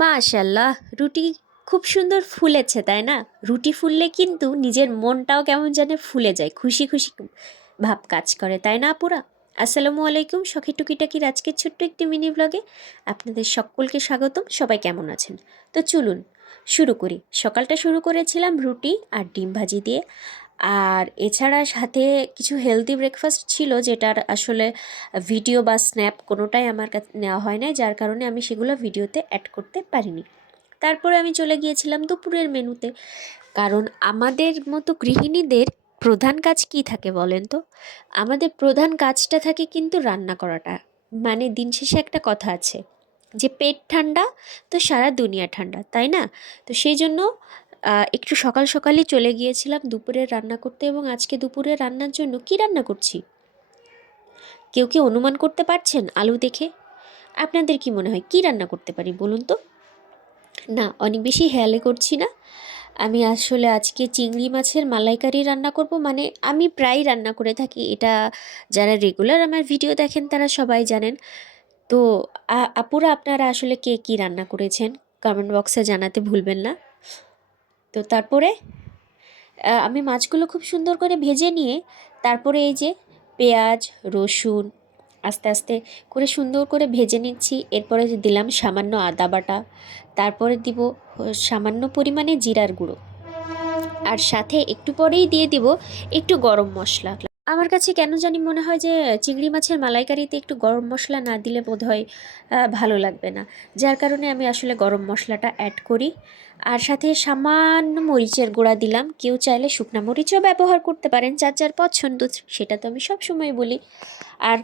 মাশাল্লাহ, রুটি খুব সুন্দর ফুলেছে, তাই না? রুটি ফুললে কিন্তু নিজের মনটাও কেমন যেন ফুলে যায়, খুশি খুশি ভাব কাজ করে, তাই না আপুরা? আসসালামু আলাইকুম, শখী টুকিটাকির আজকের ছোট্ট একটি মিনি ব্লগে আপনাদের সকলকে স্বাগতম। সবাই কেমন আছেন? তো চলুন শুরু করি। সকালটা শুরু করেছিলাম রুটি আর ডিম ভাজি দিয়ে, আর এছাড়া সাথে কিছু হেলদি ব্রেকফাস্ট ছিল, যেটার আসলে ভিডিও বা স্ন্যাপ কোনোটাই আমার কাছে নেওয়া হয় না, যার কারণে আমি সেগুলো ভিডিওতে অ্যাড করতে পারিনি। তারপরে আমি চলে গিয়েছিলাম দুপুরের মেনুতে, কারণ আমাদের মতো গৃহিণীদের প্রধান কাজ কি থাকে বলেন তো? আমাদের প্রধান কাজটা থাকে কিন্তু রান্না করাটা। মানে দিন শেষে একটা কথা আছে যে পেট ঠান্ডা তো সারা দুনিয়া ঠান্ডা, তাই না? তো সেই জন্য একটু সকাল সকালই চলে গিয়েছিলাম দুপুরে রান্না করতে, এবং আজকে দুপুরে রান্নার জন্য কি রান্না করছি কেউ কি অনুমান করতে পারছেন আলু দেখে? আপনাদের কি মনে হয় কি রান্না করতে পারি বলুন তো? না, অনেক বেশি হেয়ালি করছি না। আমি আসলে আজকে চিংড়ি মাছের মালাইকারি রান্না করব। মানে আমি প্রায় রান্না করে থাকি এটা, যারা রেগুলার আমার ভিডিও দেখেন তারা সবাই জানেন। তো আপুরা, আপনারা আসলে কে কী রান্না করেছেন কমেন্ট বক্সে জানাতে ভুলবেন না। তো তারপরে আমি মাছগুলো খুব সুন্দর করে ভেজে নিয়ে তারপরে এই যে পেঁয়াজ রসুন আস্তে আস্তে করে সুন্দর করে ভেজে নিচ্ছি। এরপরে দিলাম সামান্য আদা বাটা, তারপরে দিব সামান্য পরিমাণে জিরার গুঁড়ো, আর সাথে একটু পরেই দিয়ে দিব একটু গরম মশলা। আমার কাছে কেন জানি মনে হয় যে চিংড়ি মাছের মালাইকারিতে একটু গরম মশলা না দিলে বোধহয় ভালো লাগবে না, যার কারণে আমি আসলে গরম মশলাটা অ্যাড করি। আর সাথে সামান্য মরিচের গুঁড়া দিলাম। কেউ চাইলে শুকনা মরিচও ব্যবহার করতে পারেন, যার যার পছন্দ, সেটা তো আমি সব সময় বলি। আর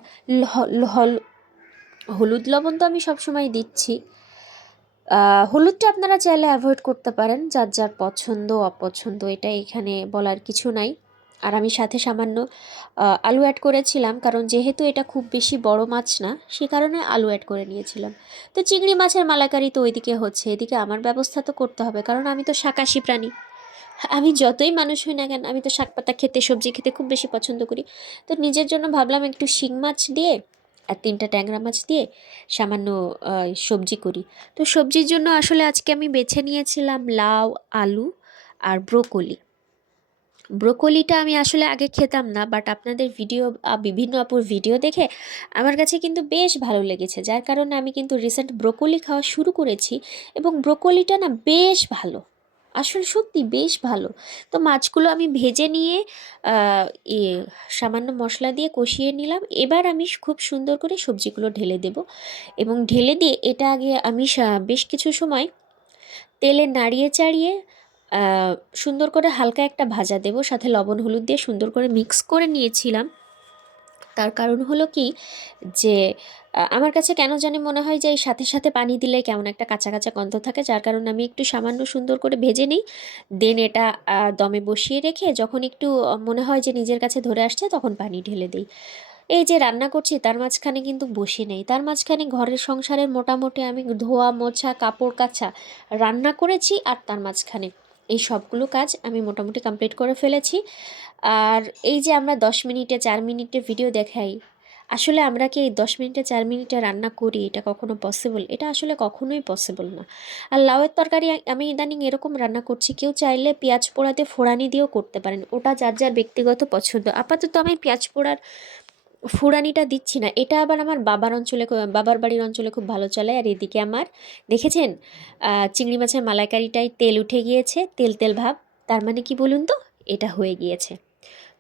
হলুদ লবণ তো আমি সবসময় দিচ্ছি। হলুদটা আপনারা চাইলে অ্যাভয়েড করতে পারেন, যার যার পছন্দ অপছন্দ, এটা এখানে বলার কিছু নাই। আর আমি সাথে সামান্য আলু অ্যাড করেছিলাম, কারণ যেহেতু এটা খুব বেশি বড় মাছ না, সে কারণে আলু অ্যাড করে নিয়েছিলাম। তো চিংড়ি মাছের মালাইকারি তো ওইদিকে হচ্ছে, এদিকে আমার ব্যবস্থা তো করতে হবে, কারণ আমি তো শাকাশী প্রাণী। আমি যতই মানুষ হই না কেন, আমি তো শাক পাতা খেতে সবজি খেতে খুব বেশি পছন্দ করি। তো নিজের জন্য ভাবলাম একটু শিং মাছ দিয়ে আর 3টা ট্যাংরা মাছ দিয়ে সামান্য সবজি করি। তো সবজির জন্য আসলে আজকে আমি বেছে নিয়েছিলাম লাউ, আলু আর ব্রোকলি। ব্রোকলিটা আমি আসলে আগে খেতাম না, বাট আপনাদের ভিডিও, বিভিন্ন আপুর ভিডিও দেখে আমার কাছে কিন্তু বেশ ভালো লেগেছে, যার কারণে আমি কিন্তু রিসেন্ট ব্রোকলি খাওয়া শুরু করেছি। এবং ব্রোকলিটা না বেশ ভালো, আসলে সত্যি বেশ ভালো। তো মাছগুলো আমি ভেজে নিয়ে আহ, এ সামান্য মশলা দিয়ে কষিয়ে নিলাম। এবার আমি খুব সুন্দর করে সবজিগুলো ঢেলে দেব, এবং ঢেলে দিয়ে এটা আগে আমি বেশ কিছু সময় তেলে নাড়িয়ে চাড়িয়ে আহ, সুন্দর করে হালকা একটা ভাজা দেব, সাথে লবণ হলুদ দিয়ে সুন্দর করে মিক্স করে নিয়েছিলাম। তার কারণ হলো কি, যে আমার কাছে কেন জানি মনে হয় যে এই সাথে সাথে পানি দিলে কেমন একটা কাঁচা কাঁচা গন্ধ থাকে, যার কারণে আমি একটু সামান্য সুন্দর করে ভেজে নিই। দেন এটা দমে বসিয়ে রেখে যখন একটু মনে হয় যে নিজের কাছে ধরে আসছে, তখন পানি ঢেলে দিই। এই যে রান্না করছি তার মাঝখানে কিন্তু বসে নেই, তার মাঝখানে ঘরের সংসারের মোটামুটি আমি ধোয়া মোছা কাপড় কাচা রান্না করেছি, আর তার মাঝখানে এই সবগুলো কাজ আমি মোটামুটি কমপ্লিট করে ফেলেছি। আর এই যে আমরা 10 মিনিটে 4 মিনিটে ভিডিও দেখাই, আসলে আমরা কি এই 10 মিনিটে 4 মিনিটে রান্না করি? এটা কখনো পসিবল? এটা আসলে কখনোই পসিবল না। আর লাউয়ের তরকারি আমি ইদানিং এরকম রান্না করছি, কেউ চাইলে পেঁয়াজ পোড়াতে ফোড়ানি দিয়েও করতে পারেন, ওটা যার যার ব্যক্তিগত পছন্দ। আপাতত আমি পেঁয়াজ পোড়ার ফুরানিটা দিচ্ছি না, এটা আবার আমার বাবার বাড়ির অঞ্চলে খুব ভালো চলে। আর এদিকে আমার দেখেছেন চিংড়ি মাছের মালাইকারিটায় তেল উঠে গিয়েছে, তেল তেল ভাব। তার মানে কি বলুন তো, এটা হয়ে গিয়েছে।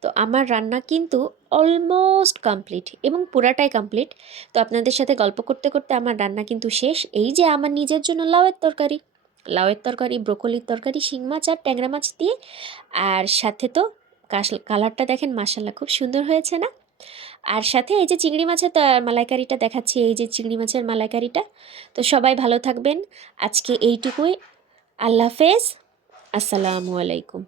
তো আমার রান্না কিন্তু অলমোস্ট কমপ্লিট, এবং পুরাটাই কমপ্লিট। তো আপনাদের সাথে গল্প করতে করতে আমার রান্না কিন্তু শেষ। এই যে আমার নিজের জন্য লাউয়ের তরকারি ব্রোকলির তরকারি শিং মাছ আর ট্যাংরা মাছ দিয়ে, আর সাথে তো কালারটা দেখেন, মাসাল্লাহ খুব সুন্দর হয়েছে না? আর সাথে এই যে চিংড়ি মাছের মালাইকারিটা দেখাচ্ছি, এই যে চিংড়ি মাছের মালাইকারিটা। তো সবাই ভালো থাকবেন, আজকে এইটুকুই। আল্লাহ হাফেজ, আসসালামু আলাইকুম।